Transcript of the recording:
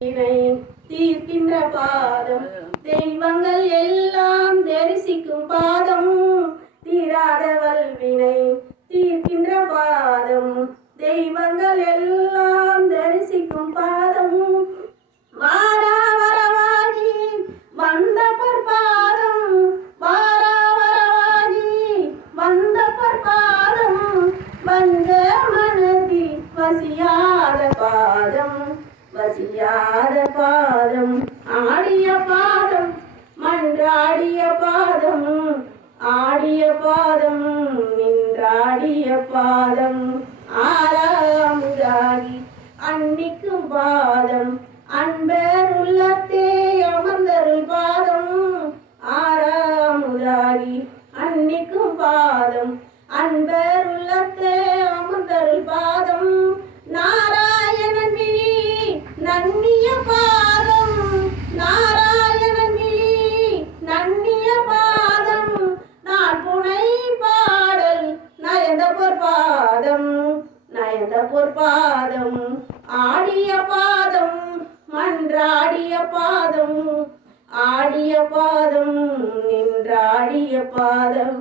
தீர்க்கின்ற பாதம் தெய்வங்கள் எல்லாம் தரிசிக்கும் பாதம் தீராத வல்வினை தீர்க்கின்ற பாதம் தெய்வங்கள் எல்லாம் தரிசிக்கும் பாதம் வாராவரவாகி வந்த பொற்பாதம் வாராவரவாகி வந்த பொற்பாதம் வந்த மனதில் வசியாத பாதம் வசியாத பாதம் ஆடிய பாதம் மன்றாடிய பாதம் ஆடிய பாதம் நின்றாடிய பாதம் ஆறாமுதாகி அன்னிக்கும் பாதம் அன்பர் உள்ளத்தே அமர்ந்தருள் பாதம் ஆறாமுதாகி அன்னிக்கும் பாதம் அன்பர் உள்ளத்தே அமர்ந்தருள் பாதம் நாராயணன் நன்னிய பாதம் நாராயணன் நன்னிய பாதம் நான் புனை பாடல் நயந்த பொற்பாதம் நயந்த பொற்பாதம் ஆடிய பாதம் மன்றாடிய பாதம் ஆடிய பாதம் நின்றாடிய பாதம்